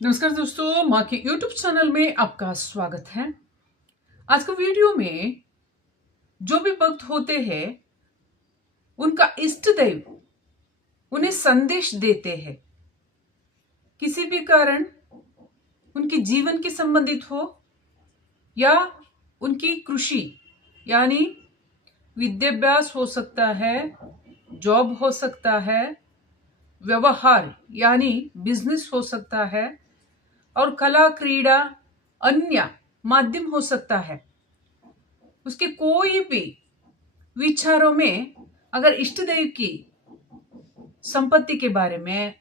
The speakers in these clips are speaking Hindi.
नमस्कार दोस्तों, माँ के YouTube चैनल में आपका स्वागत है। आज का वीडियो में जो भी भक्त होते हैं उनका इष्ट देव उन्हें संदेश देते हैं। किसी भी कारण उनके जीवन के संबंधित हो या उनकी कृषि यानी विद्याभ्यास हो सकता है, जॉब हो सकता है, व्यवहार यानी बिजनेस हो सकता है और कला क्रीड़ा अन्य माध्यम हो सकता है। उसके कोई भी विचारों में अगर इष्ट देव की संपत्ति के बारे में,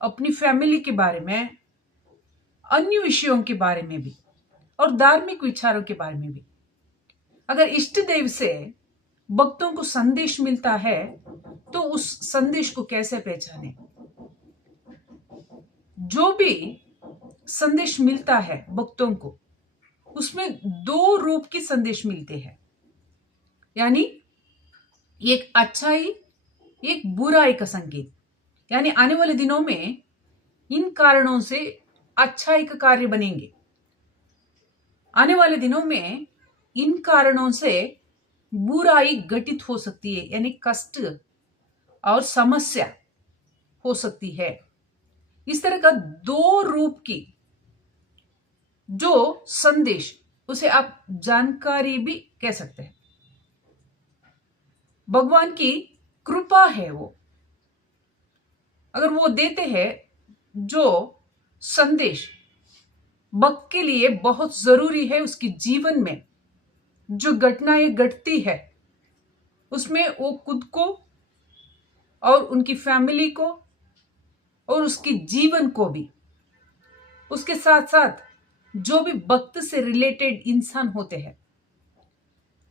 अपनी फैमिली के बारे में, अन्य विषयों के बारे में भी और धार्मिक विचारों के बारे में भी अगर इष्ट देव से भक्तों को संदेश मिलता है तो उस संदेश को कैसे पहचाने। जो भी संदेश मिलता है भक्तों को उसमें दो रूप की संदेश मिलते हैं, यानी एक अच्छाई एक बुराई का संकेत। यानी आने वाले दिनों में इन कारणों से अच्छाई का कार्य बनेंगे, आने वाले दिनों में इन कारणों से बुराई घटित हो सकती है, यानी कष्ट और समस्या हो सकती है। इस तरह का दो रूप की जो संदेश उसे आप जानकारी भी कह सकते हैं। भगवान की कृपा है वो, अगर वो देते हैं जो संदेश भक्त के लिए बहुत जरूरी है, उसके जीवन में जो घटनाएं घटती है उसमें वो खुद को और उनकी फैमिली को और उसके जीवन को भी, उसके साथ साथ जो भी भक्त से रिलेटेड इंसान होते हैं,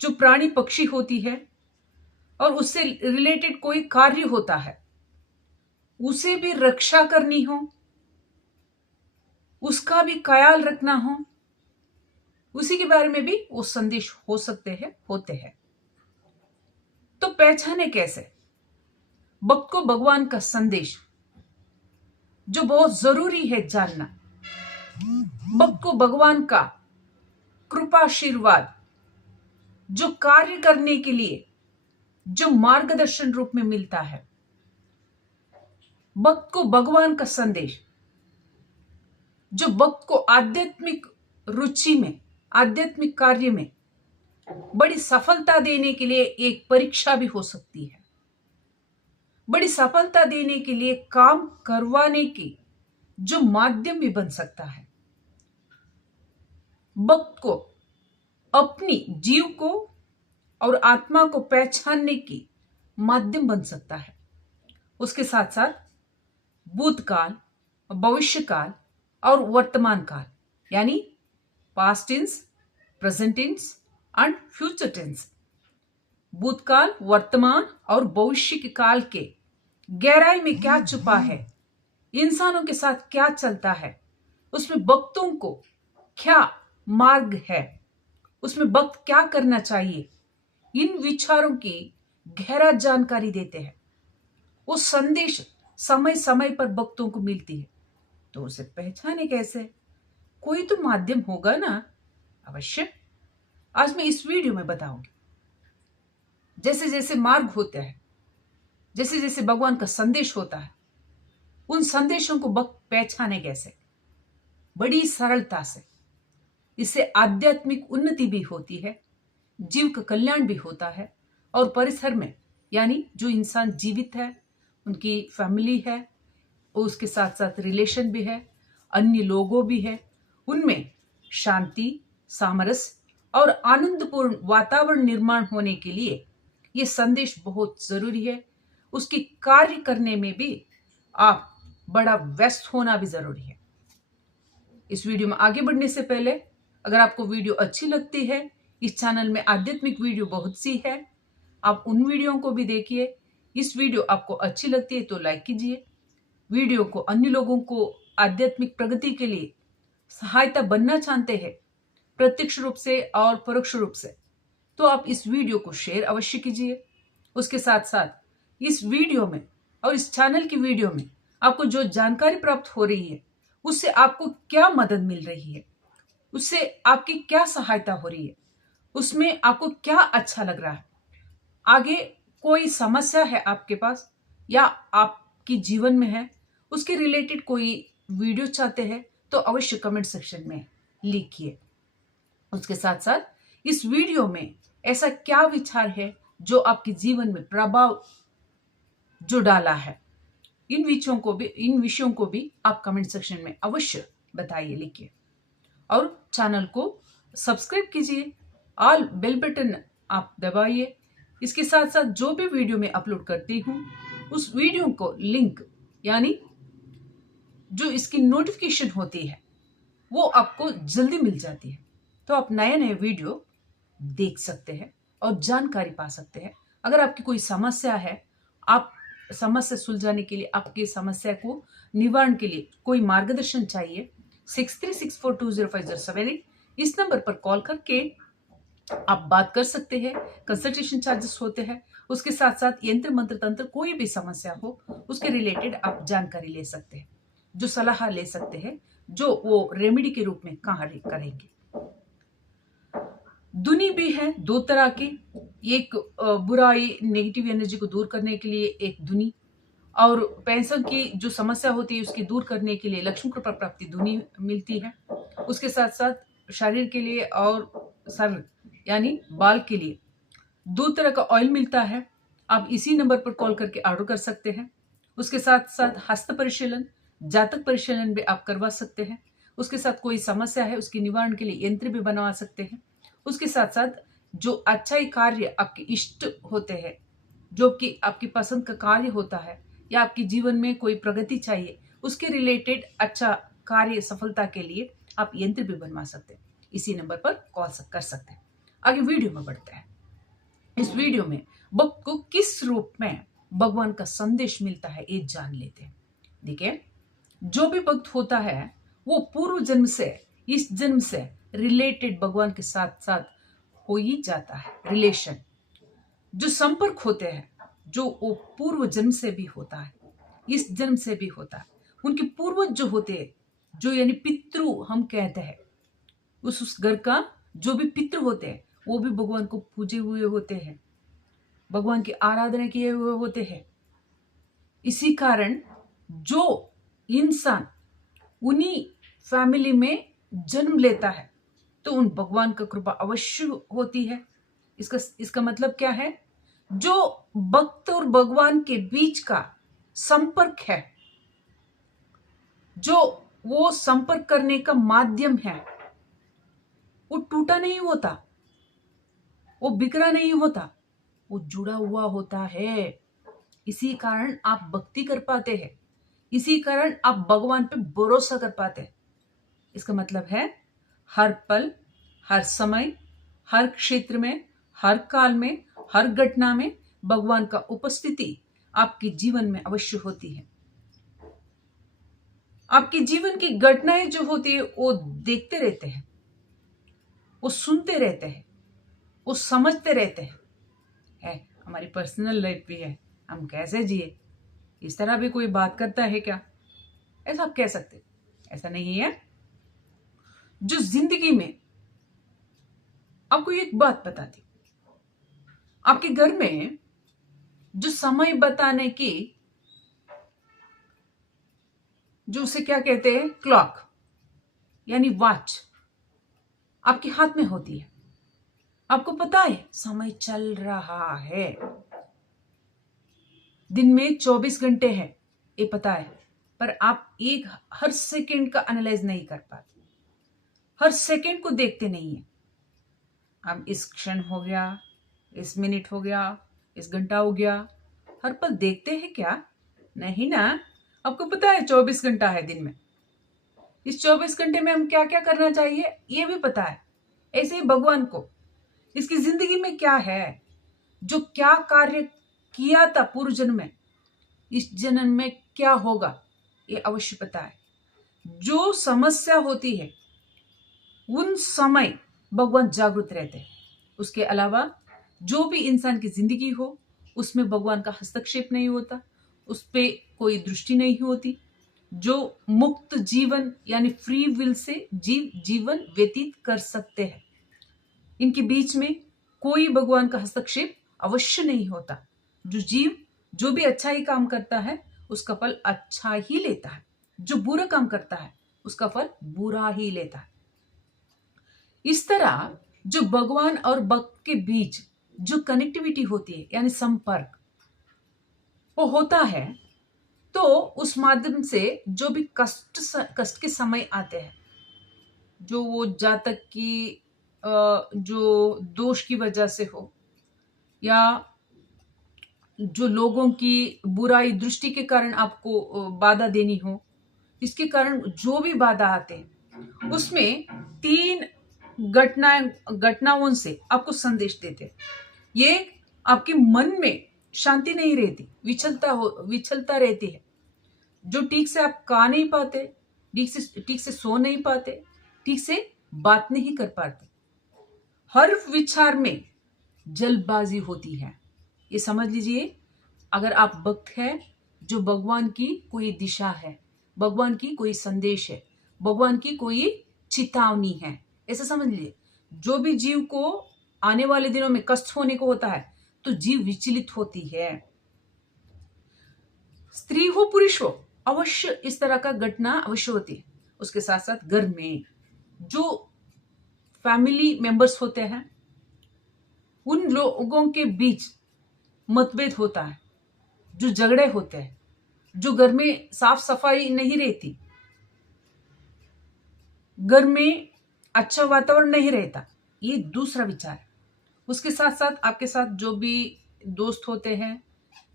जो प्राणी पक्षी होती है और उससे रिलेटेड कोई कार्य होता है, उसे भी रक्षा करनी हो, उसका भी ख्याल रखना हो, उसी के बारे में भी वो संदेश हो सकते हैं, होते हैं। तो पहचाने कैसे भक्त को भगवान का संदेश जो बहुत जरूरी है जानना, भक्त को भगवान का कृपाशीर्वाद जो कार्य करने के लिए जो मार्गदर्शन रूप में मिलता है, भक्त को भगवान का संदेश जो भक्त को आध्यात्मिक रुचि में, आध्यात्मिक कार्य में बड़ी सफलता देने के लिए एक परीक्षा भी हो सकती है, बड़ी सफलता देने के लिए काम करवाने की जो माध्यम भी बन सकता है। भक्त को अपनी जीव को और आत्मा को पहचानने की माध्यम बन सकता है। उसके साथ साथ भूतकाल, भविष्यकाल और वर्तमान काल यानी past tense, present tense and future tense, भूतकाल, वर्तमान और भविष्य के काल के गहराई में क्या छुपा है, इंसानों के साथ क्या चलता है, उसमें भक्तों को क्या मार्ग है, उसमें भक्त क्या करना चाहिए, इन विचारों की गहरा जानकारी देते हैं। वो संदेश समय समय पर भक्तों को मिलती है, तो उसे पहचाने कैसे? कोई तो माध्यम होगा ना। अवश्य आज मैं इस वीडियो में बताऊंगी। जैसे जैसे मार्ग होता है, जैसे जैसे भगवान का संदेश होता है, उन संदेशों को भक्त पहचाने कैसे, बड़ी सरलता से। इससे आध्यात्मिक उन्नति भी होती है, जीव का कल्याण भी होता है और परिसर में यानी जो इंसान जीवित है, उनकी फैमिली है, उसके साथ साथ रिलेशन भी है, अन्य लोगों भी है, उनमें शांति, सामरस्य और आनंदपूर्ण वातावरण निर्माण होने के लिए ये संदेश बहुत जरूरी है। उसकी कार्य करने में भी आप बड़ा व्यस्त होना भी जरूरी है। इस वीडियो में आगे बढ़ने से पहले अगर आपको वीडियो अच्छी लगती है, इस चैनल में आध्यात्मिक वीडियो बहुत सी है, आप उन वीडियो को भी देखिए। इस वीडियो आपको अच्छी लगती है तो लाइक कीजिए। वीडियो को अन्य लोगों को आध्यात्मिक प्रगति के लिए सहायता बनना चाहते हैं, प्रत्यक्ष रूप से और परोक्ष रूप से, तो आप इस वीडियो को शेयर अवश्य कीजिए। उसके साथ साथ इस वीडियो में और इस चैनल की वीडियो में आपको जो जानकारी प्राप्त हो रही है उससे आपको क्या मदद मिल रही है, उससे आपकी क्या सहायता हो रही है, उसमें आपको क्या अच्छा लग रहा है, आगे कोई समस्या है आपके पास या आपकी जीवन में है, उसके रिलेटेड कोई वीडियो चाहते हैं तो अवश्य कमेंट सेक्शन में लिखिए। उसके साथ साथ इस वीडियो में ऐसा क्या विचार है जो आपके जीवन में प्रभाव जो डाला है, इन विषयों को भी आप कमेंट सेक्शन में अवश्य बताइए, लिखिए। और चैनल को सब्सक्राइब कीजिए, ऑल बेल बटन आप दबाइए। इसके साथ साथ जो भी वीडियो मैं अपलोड करती हूँ उस वीडियो को लिंक यानी जो इसकी नोटिफिकेशन होती है वो आपको जल्दी मिल जाती है, तो आप नए नए वीडियो देख सकते हैं और जानकारी पा सकते हैं। अगर आपकी कोई समस्या है, आप समस्या सुलझाने के लिए, आपकी समस्या को निवारण के लिए कोई मार्गदर्शन चाहिए, 6364205078 इस नंबर पर कॉल करके आप बात कर सकते हैं। कंसल्टेशन चार्जेस होते हैं। उसके साथ साथ यंत्र मंत्र तंत्र कोई भी समस्या हो उसके रिलेटेड आप जानकारी ले सकते हैं, जो सलाह ले सकते हैं, जो वो रेमेडी के रूप में कार्य करेंगे। दुनी भी है दो तरह की, एक बुराई नेगेटिव एनर्जी को दूर करने के लिए एक दुनी, और पैसों की जो समस्या होती है उसकी दूर करने के लिए लक्ष्मी कृपा प्राप्ति दुनी मिलती है। उसके साथ साथ शरीर के लिए और सर यानी बाल के लिए दो तरह का ऑयल मिलता है। आप इसी नंबर पर कॉल करके ऑर्डर कर सकते हैं। उसके साथ साथ हस्त परिशीलन, जातक परिशीलन भी आप करवा सकते हैं। उसके साथ कोई समस्या है उसकी निवारण के लिए यंत्र भी बनवा सकते हैं। उसके साथ साथ जो अच्छाई कार्य आपके इष्ट होते हैं, जो कि आपकी पसंद का कार्य होता है या आपके जीवन में कोई प्रगति चाहिए, उसके रिलेटेड अच्छा कार्य सफलता के लिए आप यंत्र भी बनवा सकते हैं। इसी नंबर पर कॉल कर सकते हैं। आगे वीडियो में बढ़ते हैं। इस वीडियो में भक्त को किस रूप में भगवान का संदेश मिलता है ये जान लेते हैं। देखिए, जो भी भक्त होता है वो पूर्व जन्म से इस जन्म से रिलेटेड भगवान के साथ साथ हो ही जाता है। रिलेशन जो संपर्क होते हैं, जो वो पूर्व जन्म से भी होता है, इस जन्म से भी होता है। उनके पूर्वज जो होते हैं, जो यानी पितृ हम कहते हैं, उस घर का जो भी पितृ होते हैं वो भी भगवान को पूजे हुए होते हैं, भगवान की आराधना किए हुए होते हैं। इसी कारण जो इंसान उन्हीं फैमिली में जन्म लेता है तो उन भगवान का कृपा अवश्य होती है। इसका मतलब क्या है? जो भक्त और भगवान के बीच का संपर्क है, जो वो संपर्क करने का माध्यम है, वो टूटा नहीं होता, वो बिखरा नहीं होता, वो जुड़ा हुआ होता है। इसी कारण आप भक्ति कर पाते हैं, इसी कारण आप भगवान पे भरोसा कर पाते हैं। इसका मतलब है हर पल, हर समय, हर क्षेत्र में, हर काल में, हर घटना में भगवान का उपस्थिति आपके जीवन में अवश्य होती है। आपके जीवन की घटनाएं जो होती है वो देखते रहते हैं, वो सुनते रहते हैं, वो समझते रहते हैं। हमारी पर्सनल लाइफ भी है, हम कैसे जिए, इस तरह भी कोई बात करता है क्या? ऐसा आप कह सकते, ऐसा नहीं है। जो जिंदगी में आपको एक बात बताती, आपके घर में जो समय बताने की, जो उसे क्या कहते हैं, क्लॉक यानी वॉच आपके हाथ में होती है। आपको पता है समय चल रहा है, दिन में 24 घंटे है, ये पता है, पर आप हर सेकंड का एनालाइज नहीं कर पाते, हर सेकंड को देखते नहीं है। हम इस क्षण हो गया, इस मिनट हो गया, इस घंटा हो गया, हर पल देखते हैं क्या? नहीं ना। आपको पता है 24 घंटा है दिन में, इस 24 घंटे में हम क्या क्या करना चाहिए ये भी पता है। ऐसे ही भगवान को इसकी जिंदगी में क्या है, जो क्या कार्य किया था पूर्व जन्म में, इस जन्म में क्या होगा ये अवश्य पता है। जो समस्या होती है उन समय भगवान जागृत रहते हैं। उसके अलावा जो भी इंसान की जिंदगी हो उसमें भगवान का हस्तक्षेप नहीं होता, उस पर कोई दृष्टि नहीं होती। जो मुक्त जीवन यानी फ्री विल से जीवन व्यतीत कर सकते हैं। इनके बीच में कोई भगवान का हस्तक्षेप अवश्य नहीं होता। जो जीव जो भी अच्छा ही काम करता है उसका फल अच्छा ही लेता है, जो बुरा काम करता है उसका फल बुरा ही लेता है। इस तरह जो भगवान और भक्त के बीच जो कनेक्टिविटी होती है यानी संपर्क वो होता है, तो उस माध्यम से जो भी कष्ट के समय आते हैं, जो वो जातक की जो दोष की वजह से हो या जो लोगों की बुराई दृष्टि के कारण आपको बाधा देनी हो, इसके कारण जो भी बाधा आते हैं उसमें 3 घटनाओं से आपको संदेश देते हैं। ये आपके मन में शांति नहीं रहती, विचलता रहती है। जो ठीक से आप खा नहीं पाते, ठीक से सो नहीं पाते, ठीक से बात नहीं कर पाते, हर विचार में जल्दबाजी होती है। ये समझ लीजिए, अगर आप भक्त है, जो भगवान की कोई दिशा है, भगवान की कोई संदेश है, भगवान की कोई चेतावनी है, ऐसा समझ लीजिए। जो भी जीव को आने वाले दिनों में कष्ट होने को होता है तो जीव विचलित होती है। स्त्री हो पुरुष हो, अवश्य इस तरह का घटना अवश्य होती है। उसके साथ साथ घर में जो फैमिली मेंबर्स होते हैं उन लोगों के बीच मतभेद होता है, जो झगड़े होते हैं, जो घर में साफ सफाई नहीं रहती, घर में अच्छा वातावरण नहीं रहता, ये दूसरा विचार है। उसके साथ साथ आपके साथ जो भी दोस्त होते हैं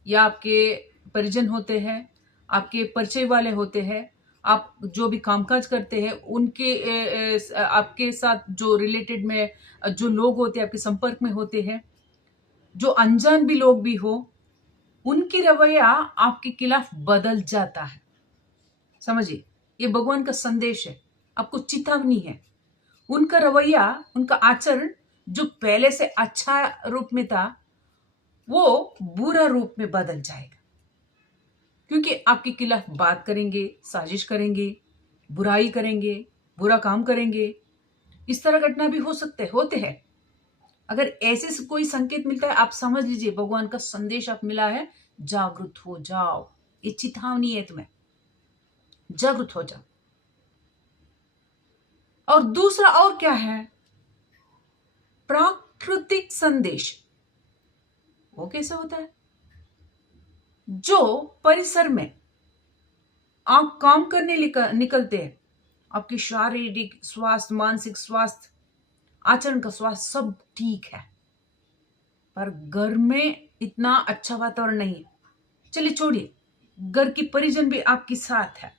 या आपके परिजन होते हैं, आपके परिचय वाले होते हैं, आप जो भी कामकाज करते हैं उनके आपके साथ जो रिलेटेड में जो लोग होते हैं, आपके संपर्क में होते हैं, जो अनजान भी लोग भी हो, उनकी रवैया आपके खिलाफ बदल जाता है। समझिए, ये भगवान का संदेश है, आपको चेतावनी है। उनका रवैया, उनका आचरण जो पहले से अच्छा रूप में था वो बुरा रूप में बदल जाएगा, क्योंकि आपके खिलाफ बात करेंगे, साजिश करेंगे, बुराई करेंगे, बुरा काम करेंगे। इस तरह घटना भी होते हैं। अगर ऐसे कोई संकेत मिलता है, आप समझ लीजिए भगवान का संदेश आप मिला है, जागरूक हो जाओ, ये चेतावनी है तुम्हें, जागरूक हो जाओ। और दूसरा और क्या है, प्राकृतिक संदेश। वो कैसे होता है? जो परिसर में आप काम करने निकलते हैं, आपकी शारीरिक स्वास्थ्य, मानसिक स्वास्थ्य, आचरण का स्वास्थ्य सब ठीक है, पर घर में इतना अच्छा वातावरण नहीं है। चलिए छोड़िए, घर की परिजन भी आपके साथ है,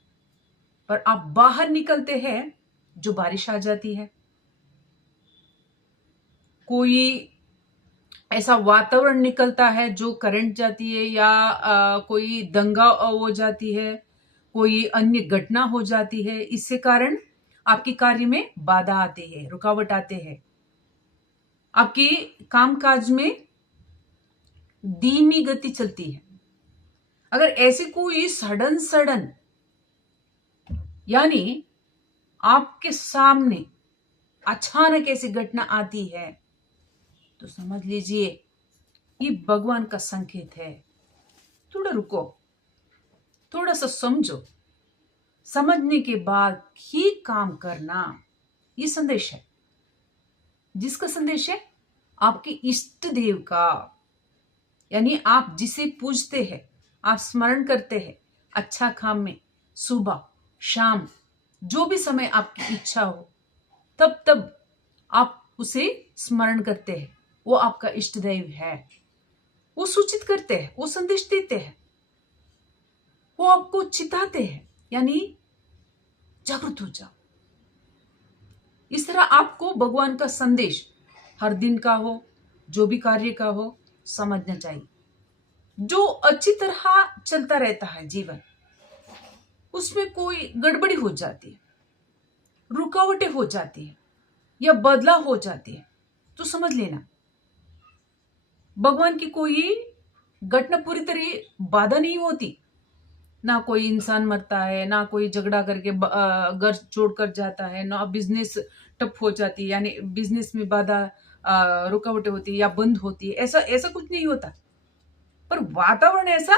पर आप बाहर निकलते हैं, जो बारिश आ जाती है, कोई ऐसा वातावरण निकलता है जो करंट जाती है, या कोई दंगा हो जाती है, कोई अन्य घटना हो जाती है, इससे कारण आपके कार्य में बाधा आते हैं, रुकावट आते हैं, आपकी कामकाज में धीमी गति चलती है। अगर ऐसे कोई सडन यानी आपके सामने अचानक ऐसी घटना आती है, तो समझ लीजिए ये भगवान का संकेत है। थोड़ा रुको, थोड़ा सा समझो, समझने के बाद ही काम करना, ये संदेश है। जिसका संदेश है? आपके इष्ट देव का, यानी आप जिसे पूजते हैं, आप स्मरण करते हैं, अच्छा काम में सुबह शाम जो भी समय आपकी इच्छा हो, तब आप उसे स्मरण करते हैं, वो आपका इष्ट देव है। वो सूचित करते हैं, वो संदेश देते हैं, वो आपको चिताते हैं, यानी जागृत हो जाओ। इस तरह आपको भगवान का संदेश हर दिन का हो, जो भी कार्य का हो, समझना चाहिए। जो अच्छी तरह चलता रहता है जीवन, उसमें कोई गड़बड़ी हो जाती है, रुकावटें हो जाती है या बदलाव हो जाती है, तो समझ लेना भगवान की कोई घटना पूरी तरह बाधा नहीं होती, ना कोई इंसान मरता है, ना कोई झगड़ा करके घर छोड़कर जाता है, ना बिजनेस ठप हो जाती है, यानी बिजनेस में बाधा रुकावटें होती है या बंद होती है। ऐसा ऐसा कुछ नहीं होता। पर वातावरण ऐसा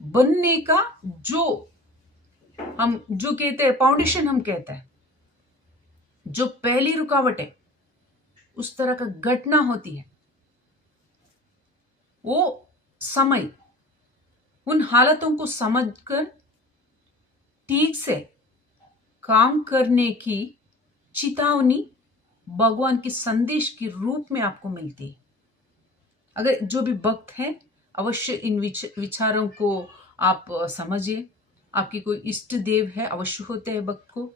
बनने का जो हम जो कहते हैं फाउंडेशन, हम कहते हैं जो पहली रुकावट है, उस तरह का घटना होती है, वो समय उन हालातों को समझकर ठीक से काम करने की चेतावनी भगवान के संदेश के रूप में आपको मिलती है। अगर जो भी भक्त है, अवश्य इन विचारों को आप समझिए। आपकी कोई इष्ट देव है, अवश्य होते हैं भक्त को।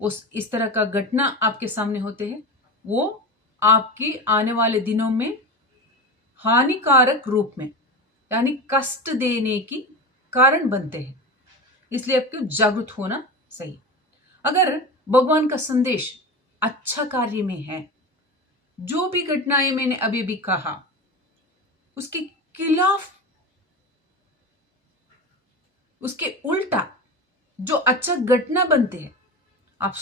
उस इस तरह का घटना आपके सामने होते हैं, वो आपके आने वाले दिनों में हानिकारक रूप में, यानी कष्ट देने की कारण बनते हैं। इसलिए आपको जागरूक होना सही। अगर भगवान का संदेश अच्छा कार्य में है, जो भी घटनाएं मैंने अभी भी कहा उसके खिलाफ, उसके उल्टा जो अच्छा घटना बनते हैं, आप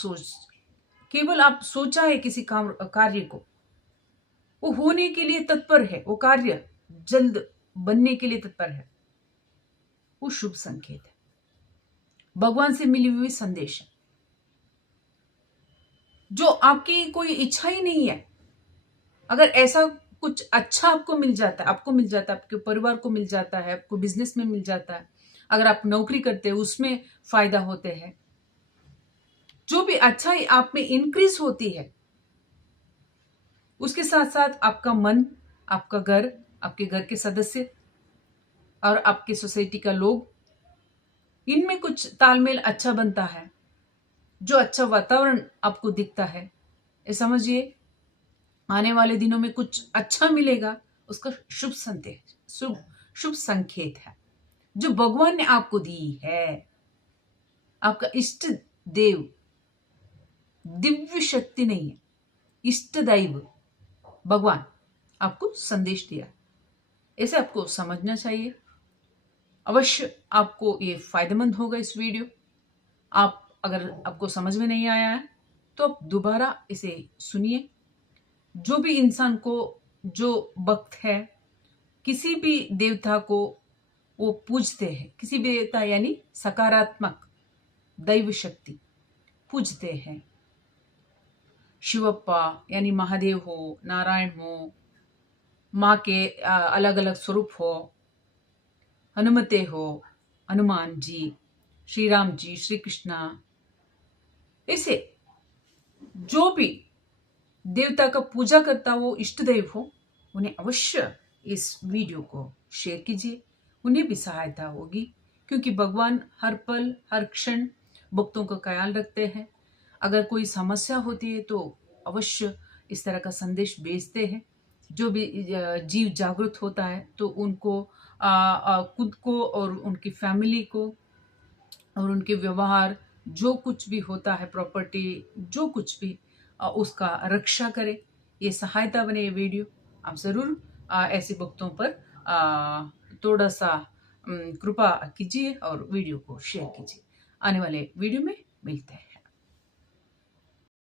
केवल आप सोचा है किसी कार्य को, वो होने के लिए तत्पर है, वो कार्य जल्द बनने के लिए तत्पर है, वो शुभ संकेत है, भगवान से मिली हुई संदेश है। जो आपकी कोई इच्छा ही नहीं है, अगर ऐसा कुछ अच्छा आपको मिल जाता है, आपके परिवार को मिल जाता है, आपको बिजनेस में मिल जाता है, अगर आप नौकरी करते हैं उसमें फायदा होते हैं, जो भी अच्छाई आप में इंक्रीज होती है, उसके साथ साथ आपका मन, आपका घर, आपके घर के सदस्य और आपके सोसाइटी का लोग, इनमें कुछ तालमेल अच्छा बनता है, जो अच्छा वातावरण आपको दिखता है, ये समझिए आने वाले दिनों में कुछ अच्छा मिलेगा। उसका शुभ संकेत है जो भगवान ने आपको दी है। आपका इष्ट देव दिव्य शक्ति नहीं है, इष्ट दैव भगवान आपको संदेश दिया, ऐसे आपको समझना चाहिए। अवश्य आपको ये फायदेमंद होगा इस वीडियो। अगर आपको समझ में नहीं आया है तो आप दोबारा इसे सुनिए। जो भी इंसान को, जो भक्त है, किसी भी देवता को वो पूजते हैं, किसी भी देवता यानी सकारात्मक दैव शक्ति पूजते हैं, शिवप्पा यानी महादेव हो, नारायण हो, माँ के अलग अलग स्वरूप हो, हनुमते हो, हनुमान जी, श्री राम जी, श्री कृष्णा, ऐसे जो भी देवता का पूजा करता वो इष्ट देव हो, उन्हें अवश्य इस वीडियो को शेयर कीजिए, उन्हें भी सहायता होगी। क्योंकि भगवान हर पल हर क्षण भक्तों का ख्याल रखते हैं। अगर कोई समस्या होती है तो अवश्य इस तरह का संदेश भेजते हैं। जो भी जीव जागृत होता है तो उनको खुद को और उनकी फैमिली को और उनके व्यवहार, जो कुछ भी होता है, प्रॉपर्टी, जो कुछ भी, उसका रक्षा करे। ये सहायता बने ये वीडियो। आप ज़रूर ऐसे भक्तों पर थोड़ा सा कृपा कीजिए और वीडियो को शेयर कीजिए। आने वाले वीडियो में मिलते हैं।